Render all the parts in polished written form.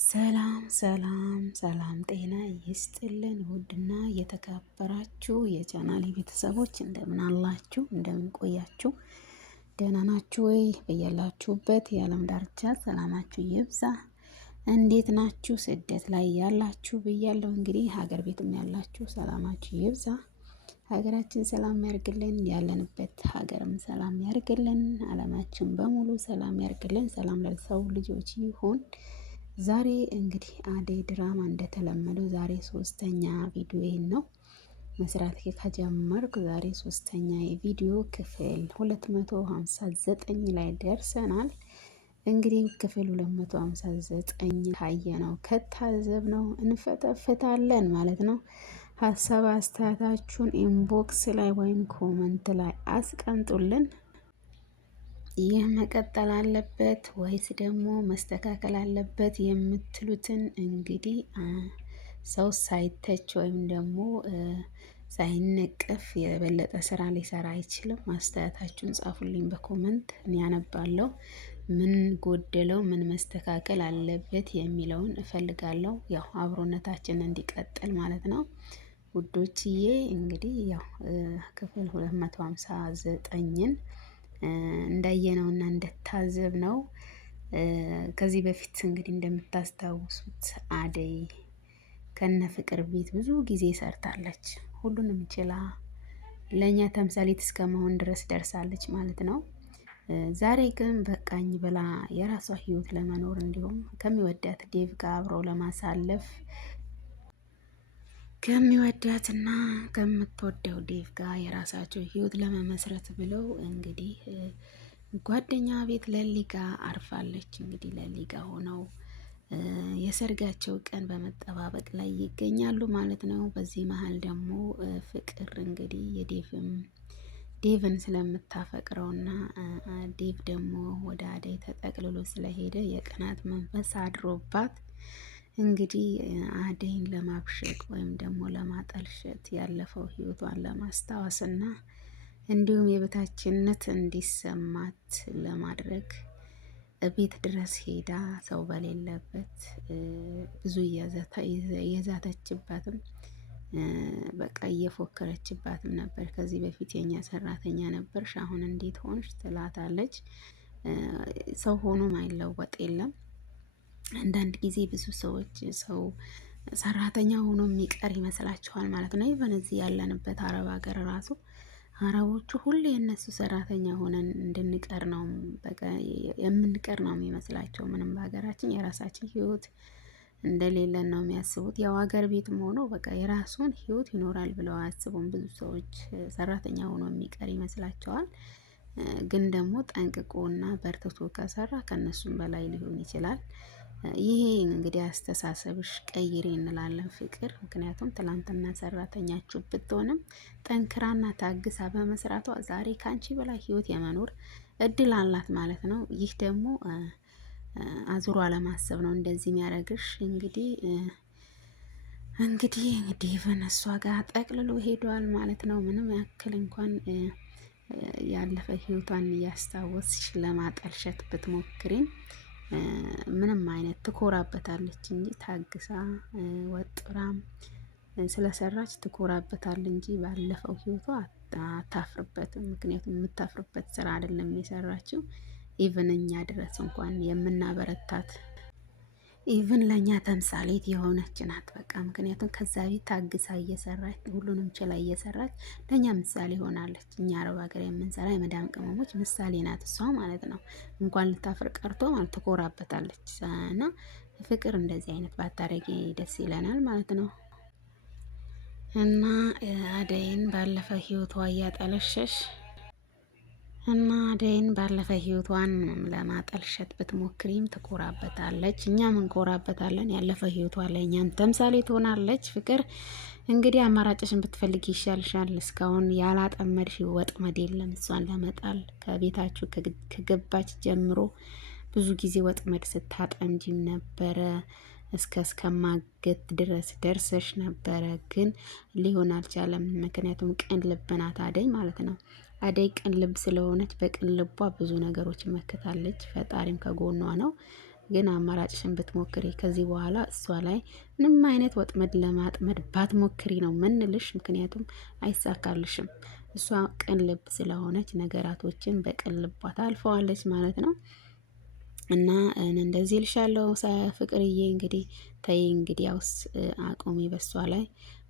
ሰላም ሰላም ሰላም ጤና ይስጥልን። ውድና የተከበራችሁ የቻናሌ ቤተሰቦች እንደምን አላችሁ? እንደምን ቆያችሁ? ደህና ናችሁ ወይ? በያላችሁበት የዓለም ዳርቻ ሰላማችሁ ይብዛ። እንዴት ናችሁ? ስደት ላይ ያላችሁ ብያለሁ። እንግዲህ ሀገር ቤትም ያላችሁ ሰላማችሁ ይብዛ። ሀገራችን ሰላም ያርግልን፣ ያለንበት ሀገርም ሰላም ያርግልን፣ ዓለማችን በሙሉ ሰላም ያርግልን። ሰላም ለሰው ልጆች ይሁን። ዛሬ እንግዲህ አደይ ድራማ እንደተለመደው ዛሬ ሶስተኛ ቪዲዮዬን ነው መስራት ከጀመርኩ። ዛሬ ሶስተኛ የቪዲዮ ክፍል 259 ላይ ደርሰናል። እንግዲህ ክፍል 259 ካየነው ከታዘብነው እንፈተፍታለን ማለት ነው። ሀሳብ አስተያየታችሁን ኢንቦክስ ላይ ወይም ኮመንት ላይ አስቀምጡልን። ይህ መቀጠል አለበት ወይስ ደግሞ መስተካከል አለበት የምትሉትን እንግዲህ ሰው ሳይተች ወይም ደግሞ ሳይነቀፍ የበለጠ ስራ ሊሰራ አይችልም። አስተያየታችሁን ጻፉልኝ በኮመንት እኔ አነባለሁ። ምን ጎደለው፣ ምን መስተካከል አለበት የሚለውን እፈልጋለሁ። ያው አብሮነታችን እንዲቀጥል ማለት ነው ውዶችዬ። እንግዲህ ያው ክፍል 259ን እንዳየነውና እንደታዘብነው ከዚህ በፊት እንግዲህ እንደምታስታውሱት አደይ ከነ ፍቅር ቤት ብዙ ጊዜ ሰርታለች። ሁሉንም ችላ ለእኛ ተምሳሌት እስከ መሆን ድረስ ደርሳለች ማለት ነው። ዛሬ ግን በቃኝ ብላ የራሷ ህይወት ለመኖር እንዲሁም ከሚወዳት ዴቭ ጋር አብረው ለማሳለፍ ከሚወዳትና ከምትወደው ዴቭ ጋር የራሳቸው ህይወት ለመመስረት ብለው እንግዲህ ጓደኛ ቤት ለሊጋ አርፋለች። እንግዲህ ለሊጋ ሆነው የሰርጋቸው ቀን በመጠባበቅ ላይ ይገኛሉ ማለት ነው። በዚህ መሀል ደግሞ ፍቅር እንግዲህ ዴቭን ስለምታፈቅረውና ዴቭ ደግሞ ወደ አደይ ተጠቅልሎ ስለሄደ የቅናት መንፈስ አድሮባት እንግዲህ አደይን ለማብሸቅ ወይም ደግሞ ለማጠልሸት ያለፈው ህይወቷን ለማስታወስና እንዲሁም የበታችነት እንዲሰማት ለማድረግ ቤት ድረስ ሄዳ ሰው በሌለበት ብዙ እየዛተችባትም በቃ እየፎከረችባትም ነበር። ከዚህ በፊት የኛ ሰራተኛ ነበርሽ፣ አሁን እንዴት ሆንሽ ትላታለች። ሰው ሆኖ ማይለወጥ የለም። አንዳንድ ጊዜ ብዙ ሰዎች ሰው ሰራተኛ ሆኖ የሚቀር ይመስላችኋል ማለት ነው። ኢቨን እዚህ ያለንበት አረብ ሀገር ራሱ አረቦቹ ሁሌ የእነሱ ሰራተኛ ሆነን እንድንቀር ነው በቃ የምንቀር ነው የሚመስላቸው። ምንም በሀገራችን የራሳችን ህይወት እንደሌለን ነው የሚያስቡት። ያው ሀገር ቤትም ሆኖ በቃ የራሱን ህይወት ይኖራል ብለው አያስቡም። ብዙ ሰዎች ሰራተኛ ሆኖ የሚቀር ይመስላቸዋል። ግን ደግሞ ጠንቅቆና በርትቶ ከሰራ ከነሱም በላይ ሊሆን ይችላል። ይሄ እንግዲህ አስተሳሰብሽ ቀይሬ እንላለን ፍቅር። ምክንያቱም ትላንትና ሰራተኛችሁ ብትሆንም ጠንክራና ታግሳ በመስራቷ ዛሬ ካንቺ በላይ ህይወት የመኖር እድል አላት ማለት ነው። ይህ ደግሞ አዙሮ አለማሰብ ነው እንደዚህ የሚያደርግሽ። እንግዲህ ዴቭን እሷ ጋር ጠቅልሎ ሄዷል ማለት ነው። ምንም ያክል እንኳን ያለፈ ህይወቷን እያስታወስሽ ለማጠልሸት ብትሞክሪም ምንም አይነት ትኮራበታለች እንጂ ታግሳ ወጥራም ስለሰራች ትኮራበታል እንጂ ባለፈው ህይወቷ አታፍርበትም። ምክንያቱም የምታፍርበት ስራ አይደለም የሰራችው። ኢቭን እኛ ድረስ እንኳን የምናበረታት ኢቭን ለእኛ ተምሳሌት የሆነች ናት። በቃ ምክንያቱም ከዛ ቤት ታግሳ እየሰራች ሁሉንም ችላ እየሰራች ለእኛ ምሳሌ ሆናለች። እኛ አረብ ሀገር የምንሰራ የመዳም ቅመሞች ምሳሌ ናት እሷ ማለት ነው። እንኳን ልታፍር ቀርቶ ማለት ትኮራበታለች። እና ፍቅር እንደዚህ አይነት ባታረጊ ደስ ይለናል ማለት ነው። እና አደይን ባለፈ ህይወቷ እያጠለሸሽ እና አደይን ባለፈ ህይወቷን ለማጠልሸት ብትሞክሪም ትኮራበታለች፣ እኛም እንኮራበታለን። ያለፈ ህይወቷ ለእኛም ተምሳሌ ትሆናለች። ፍቅር እንግዲህ አማራጭሽን ብትፈልግ ይሻልሻል። እስካሁን ያላጠመድሽ ወጥመድ የለም እሷን ለመጣል። ከቤታችሁ ከገባች ጀምሮ ብዙ ጊዜ ወጥመድ ስታጠምጂም ነበረ። እስከማገት ድረስ ደርሰሽ ነበረ፣ ግን ሊሆን አልቻለም። ምክንያቱም ቅን ልብ ናት አደይ ማለት ነው። አደይ ቅን ልብ ስለሆነች በቅን ልቧ ብዙ ነገሮች መክታለች። ፈጣሪም ከጎኗ ነው። ግን አማራጭሽን ብትሞክሪ ከዚህ በኋላ እሷ ላይ ምንም አይነት ወጥመድ ለማጥመድ ባትሞክሪ ነው ምንልሽ። ምክንያቱም አይሳካልሽም። እሷ ቅን ልብ ስለሆነች ነገራቶችን በቅን ልቧ ታልፈዋለች ማለት ነው። እና እንደዚህ ልሻለው ፍቅርዬ፣ እንግዲህ ተይ እንግዲህ ያውስ አቁሚ በሷ ላይ።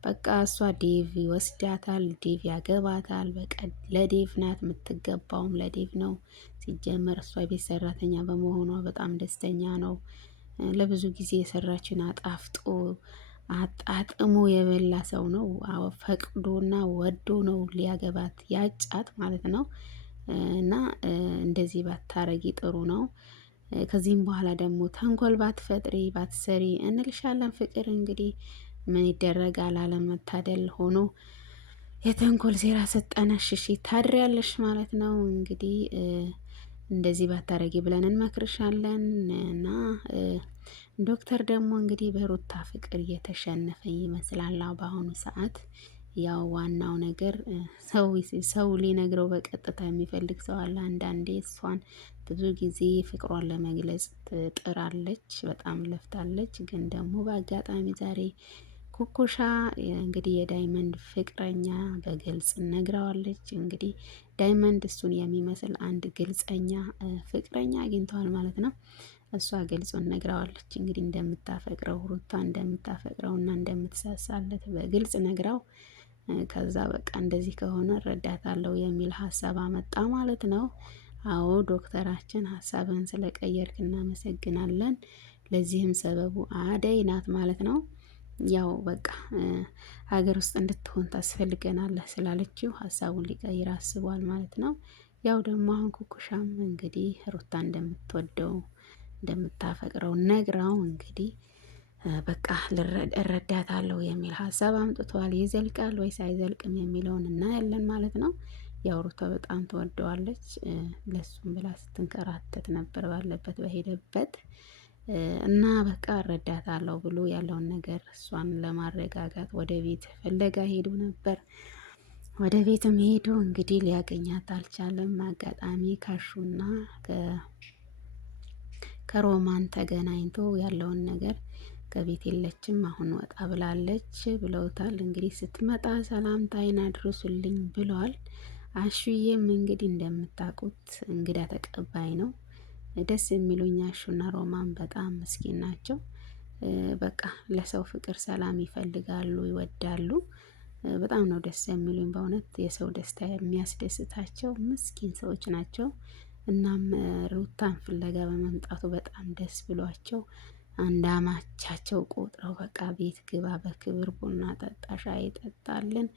በቃ እሷ ዴቭ ይወስዳታል፣ ዴቭ ያገባታል። በቃ ለዴቭ ናት የምትገባውም ለዴቭ ነው። ሲጀመር እሷ ቤት ሰራተኛ በመሆኗ በጣም ደስተኛ ነው። ለብዙ ጊዜ የሰራችን አጣፍጦ አጣጥሞ የበላ ሰው ነው። ፈቅዶና ወዶ ነው ሊያገባት ያጫት ማለት ነው። እና እንደዚህ ባታረጊ ጥሩ ነው። ከዚህም በኋላ ደግሞ ተንኮል ባትፈጥሪ ባትሰሪ እንልሻለን። ፍቅር እንግዲህ ምን ይደረጋል፣ አለመታደል ሆኖ የተንኮል ሴራ ስጠነሽሽ ታድሪያለሽ ማለት ነው። እንግዲህ እንደዚህ ባታረጊ ብለን እንመክርሻለን። እና ዶክተር ደግሞ እንግዲህ በሩታ ፍቅር እየተሸነፈ ይመስላል በአሁኑ ሰዓት። ያው ዋናው ነገር ሰው ሊነግረው በቀጥታ የሚፈልግ ሰው አለ። አንዳንዴ እሷን ብዙ ጊዜ ፍቅሯን ለመግለጽ ጥራለች፣ በጣም ለፍታለች። ግን ደግሞ በአጋጣሚ ዛሬ ኩኩሻ እንግዲህ የዳይመንድ ፍቅረኛ በግልጽ ነግረዋለች። እንግዲህ ዳይመንድ እሱን የሚመስል አንድ ግልጸኛ ፍቅረኛ አግኝተዋል ማለት ነው። እሷ ግልጹን ነግረዋለች። እንግዲህ እንደምታፈቅረው ሩታ እንደምታፈቅረው እና እንደምትሳሳለት በግልጽ ነግራው፣ ከዛ በቃ እንደዚህ ከሆነ እረዳታለሁ የሚል ሀሳብ አመጣ ማለት ነው። አዎ ዶክተራችን ሀሳብን ስለቀየርክ እናመሰግናለን። ለዚህም ሰበቡ አደይ ናት ማለት ነው። ያው በቃ ሀገር ውስጥ እንድትሆን ታስፈልገናለህ ስላለችው ሀሳቡን ሊቀይር አስቧል ማለት ነው። ያው ደግሞ አሁን ኩኩሻም እንግዲህ ሩታ እንደምትወደው እንደምታፈቅረው ነግራው እንግዲህ በቃ እረዳታለሁ የሚል ሀሳብ አምጥቷል። ይዘልቃል ወይስ አይዘልቅም የሚለውን እናያለን ማለት ነው። ያው ሩታ በጣም ትወደዋለች። ለሱም ብላ ስትንከራተት ነበር ባለበት በሄደበት እና በቃ እረዳታለሁ ብሎ ያለውን ነገር እሷን ለማረጋጋት ወደ ቤት ፍለጋ ሄዶ ነበር። ወደ ቤትም ሄዶ እንግዲህ ሊያገኛት አልቻለም። አጋጣሚ ካሹና ከሮማን ተገናኝቶ ያለውን ነገር ከቤት የለችም አሁን ወጣ ብላለች ብለውታል። እንግዲህ ስትመጣ ሰላምታይን አድርሱልኝ ብለዋል። አሹዬም እንግዲህ እንደምታውቁት እንግዳ ተቀባይ ነው። ደስ የሚሉኝ አሹና ሮማን በጣም ምስኪን ናቸው። በቃ ለሰው ፍቅር ሰላም ይፈልጋሉ፣ ይወዳሉ። በጣም ነው ደስ የሚሉኝ በእውነት የሰው ደስታ የሚያስደስታቸው ምስኪን ሰዎች ናቸው። እናም ሩታን ፍለጋ በመምጣቱ በጣም ደስ ብሏቸው አንድ አማቻቸው ቆጥረው በቃ ቤት ግባ በክብር ቡና ጠጣ ሻይ ጠጣልን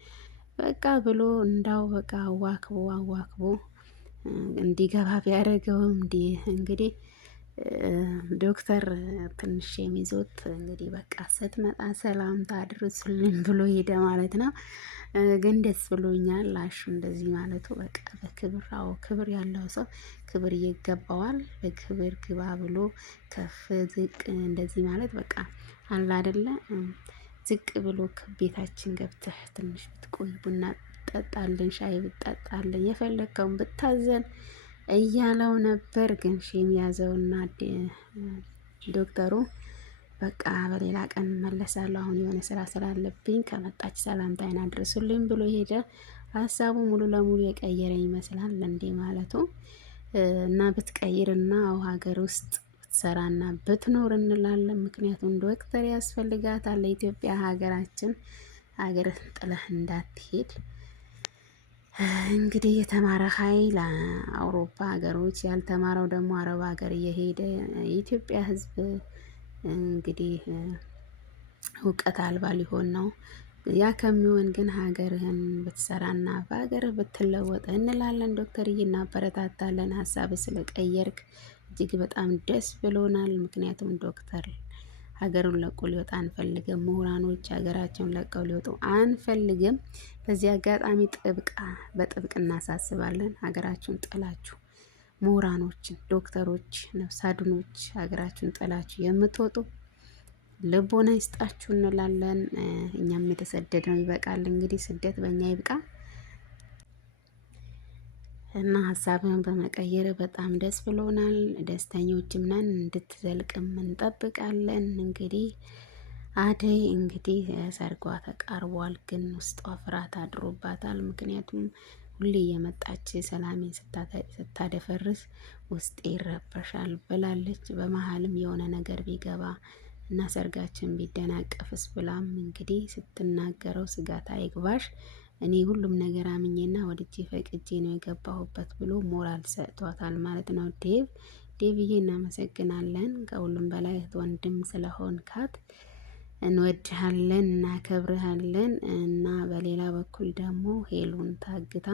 በቃ ብሎ እንዳው በቃ አዋክቦ እንዲገባ ቢያደርገውም እንግዲህ ዶክተር ትንሽ የሚዞት እንግዲህ በቃ ስትመጣ ሰላምታ አድርሱልኝ ብሎ ሄደ ማለት ነው። ግን ደስ ብሎኛል አሹ እንደዚህ ማለቱ በቃ በክብር ክብር ያለው ሰው ክብር ይገባዋል። በክብር ግባ ብሎ ከፍ ዝቅ እንደዚህ ማለት በቃ አለ አይደለ? ዝቅ ብሎ ቤታችን ገብተህ ትንሽ ብትቆይ ቡና ጠጣልን ሻይ ብትጠጣልን የፈለግከውን ብታዘን እያለው ነበር። ግን ሺም ያዘውና ዶክተሩ በቃ በሌላ ቀን መለሳለሁ አሁን የሆነ ስራ ስላለብኝ ከመጣች ሰላምታዬን አድርሱልኝ ብሎ ሄደ። ሀሳቡ ሙሉ ለሙሉ የቀየረ ይመስላል እንዴ ማለቱ እና ብትቀይርና ሀገር ውስጥ ብትሰራና ብትኖር እንላለን። ምክንያቱም ዶክተር ያስፈልጋታል ለኢትዮጵያ ሀገራችን ሀገር ጥለህ እንዳትሄድ። እንግዲህ የተማረ ኃይል አውሮፓ ሀገሮች ያልተማረው ደግሞ አረብ ሀገር እየሄደ የኢትዮጵያ ሕዝብ እንግዲህ እውቀት አልባ ሊሆን ነው። ያ ከሚሆን ግን ሀገርህን ብትሰራና በሀገርህ ብትለወጥ እንላለን። ዶክተርዬ እናበረታታለን። ሀሳብ ስለቀየርክ እጅግ በጣም ደስ ብሎናል። ምክንያቱም ዶክተር ሀገሩን ለቆ ሊወጣ አንፈልግም። ምሁራኖች ሀገራቸውን ለቀው ሊወጡ አንፈልግም። በዚህ አጋጣሚ በጥብቅ እናሳስባለን። ሀገራችሁን ጥላችሁ ምሁራኖችን፣ ዶክተሮች፣ ነፍስ አድኖች ሀገራችሁን ጥላችሁ የምትወጡ ልቦና ይስጣችሁ እንላለን። እኛም የተሰደድነው ይበቃል። እንግዲህ ስደት በእኛ ይብቃ። እና ሀሳብን በመቀየር በጣም ደስ ብሎናል። ደስተኞችም ነን። እንድትዘልቅም እንጠብቃለን። እንግዲህ አደይ እንግዲህ ሰርጓ ተቃርቧል፣ ግን ውስጧ ፍርሃት አድሮባታል። ምክንያቱም ሁሌ የመጣች ሰላሜን ስታደፈርስ ውስጤ ይረበሻል ብላለች። በመሀልም የሆነ ነገር ቢገባ እና ሰርጋችን ቢደናቀፍስ ብላም እንግዲህ ስትናገረው ስጋት አይግባሽ፣ እኔ ሁሉም ነገር አምኜና ወድጄ ፈቅጄ ነው የገባሁበት ብሎ ሞራል ሰጥቷታል ማለት ነው። ዴቭዬ እናመሰግናለን። ከሁሉም በላይ ወንድም ስለሆንካት እንወድሃለን፣ እናከብርሃለን። እና በሌላ በኩል ደግሞ ሄሉን ታግታ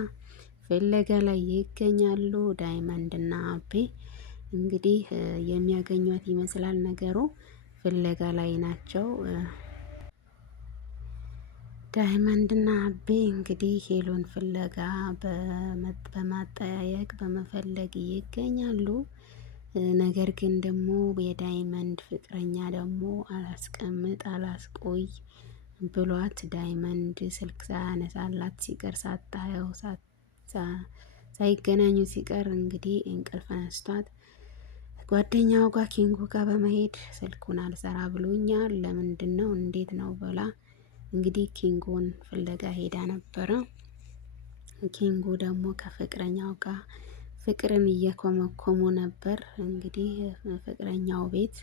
ፍለጋ ላይ ይገኛሉ። ዳይመንድ እና አቤ እንግዲህ የሚያገኟት ይመስላል ነገሩ። ፍለጋ ላይ ናቸው። ዳይመንድ እና አቤ እንግዲህ ሄሉን ፍለጋ በማጠያየቅ በመፈለግ ይገኛሉ። ነገር ግን ደግሞ የዳይመንድ ፍቅረኛ ደግሞ አላስቀምጥ አላስቆይ ብሏት ዳይመንድ ስልክ ሳያነሳላት ሲቀር ሳታየው ሳይገናኙ ሲቀር እንግዲህ እንቅልፍ አነስቷት ጓደኛው ጋር ኪንጎ ጋር በመሄድ ስልኩን አልሰራ ብሎኛል፣ ለምንድን ነው እንዴት ነው ብላ እንግዲህ ኪንጎን ፍለጋ ሄዳ ነበረ። ኪንጎ ደግሞ ከፍቅረኛው ጋር ፍቅርን እየኮመኮሙ ነበር። እንግዲህ ፍቅረኛው ቤት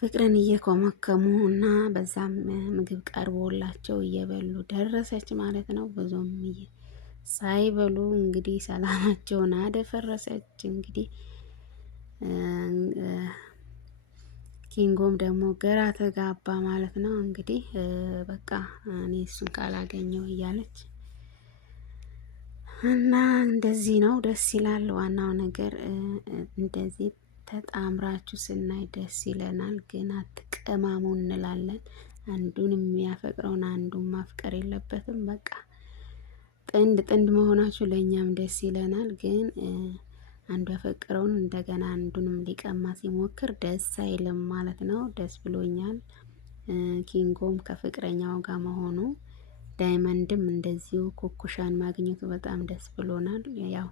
ፍቅርን እየኮመከሙ እና በዛም ምግብ ቀርቦላቸው እየበሉ ደረሰች ማለት ነው። ብዙም ሳይበሉ እንግዲህ ሰላማቸውን አደፈረሰች። እንግዲህ ኪንጎም ደግሞ ግራ ተጋባ ማለት ነው። እንግዲህ በቃ እኔ እሱን ካላገኘው እያለች እና እንደዚህ ነው። ደስ ይላል። ዋናው ነገር እንደዚህ ተጣምራችሁ ስናይ ደስ ይለናል። ግን አትቀማሙ እንላለን። አንዱን የሚያፈቅረውን አንዱን ማፍቀር የለበትም። በቃ ጥንድ መሆናችሁ ለእኛም ደስ ይለናል። ግን አንዱ ያፈቅረውን እንደገና አንዱንም ሊቀማ ሲሞክር ደስ አይልም ማለት ነው። ደስ ብሎኛል። ኪንጎም ከፍቅረኛው ጋር መሆኑ፣ ዳይመንድም እንደዚሁ ኩኩሻን ማግኘቱ በጣም ደስ ብሎናል። ያው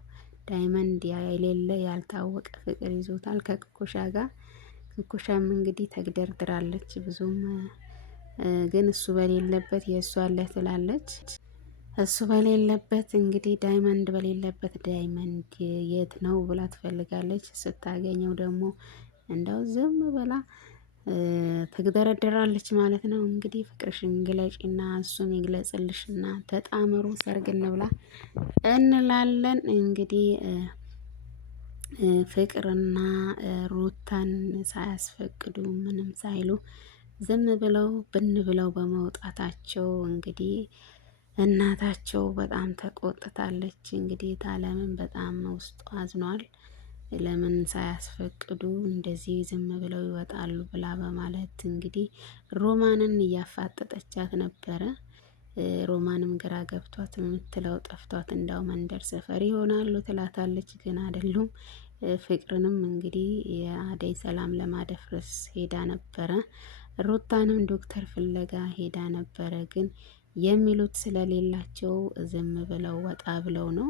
ዳይመንድ የሌለ ያልታወቀ ፍቅር ይዞታል ከኩኩሻ ጋር። ኩኩሻም እንግዲህ ተግደርድራለች ብዙም፣ ግን እሱ በሌለበት የእሱ አለ ትላለች። እሱ በሌለበት እንግዲህ ዳይመንድ በሌለበት ዳይመንድ የት ነው ብላ ትፈልጋለች። ስታገኘው ደግሞ እንደው ዝም ብላ ትግደረደራለች ማለት ነው። እንግዲህ ፍቅርሽን ግለጪና እሱም ይግለጽልሽና ተጣመሩ ሰርግ እንብላ እንላለን። እንግዲህ ፍቅርና ሩታን ሳያስፈቅዱ ምንም ሳይሉ ዝም ብለው ብን ብለው በመውጣታቸው እንግዲህ እናታቸው በጣም ተቆጥታለች። እንግዲህ ታለምን በጣም ውስጡ አዝኗል። ለምን ሳያስፈቅዱ እንደዚህ ዝም ብለው ይወጣሉ ብላ በማለት እንግዲህ ሮማንን እያፋጠጠቻት ነበረ። ሮማንም ግራ ገብቷት የምትለው ጠፍቷት እንዳው መንደር ሰፈር ይሆናሉ ትላታለች፣ ግን አይደሉም። ፍቅርንም እንግዲህ የአደይ ሰላም ለማደፍረስ ሄዳ ነበረ። ሩታንም ዶክተር ፍለጋ ሄዳ ነበረ፣ ግን የሚሉት ስለሌላቸው ዝም ብለው ወጣ ብለው ነው።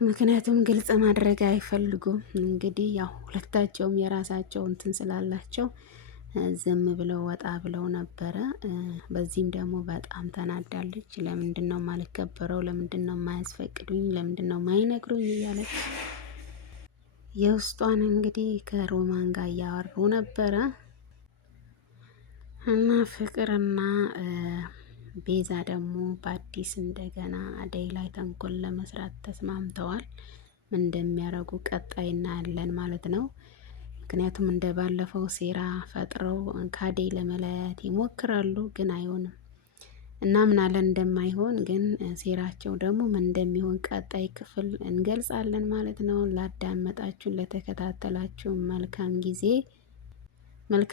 ምክንያቱም ግልጽ ማድረግ አይፈልጉም። እንግዲህ ያው ሁለታቸውም የራሳቸው እንትን ስላላቸው ዝም ብለው ወጣ ብለው ነበረ። በዚህም ደግሞ በጣም ተናዳለች። ለምንድን ነው የማልከበረው? ለምንድን ነው የማያስፈቅዱኝ? ለምንድን ነው የማይነግሩኝ? እያለች የውስጧን እንግዲህ ከሮማን ጋር እያወሩ ነበረ እና ፍቅርና ቤዛ ደግሞ በአዲስ እንደገና አደይ ላይ ተንኮል ለመስራት ተስማምተዋል። ምን እንደሚያደርጉ ቀጣይ እናያለን ማለት ነው። ምክንያቱም እንደ ባለፈው ሴራ ፈጥረው ከአደይ ለመለያየት ይሞክራሉ፣ ግን አይሆንም። እናምናለን እንደማይሆን፣ ግን ሴራቸው ደግሞ ምን እንደሚሆን ቀጣይ ክፍል እንገልጻለን ማለት ነው። ላዳመጣችሁን ለተከታተላችሁ መልካም ጊዜ መልካም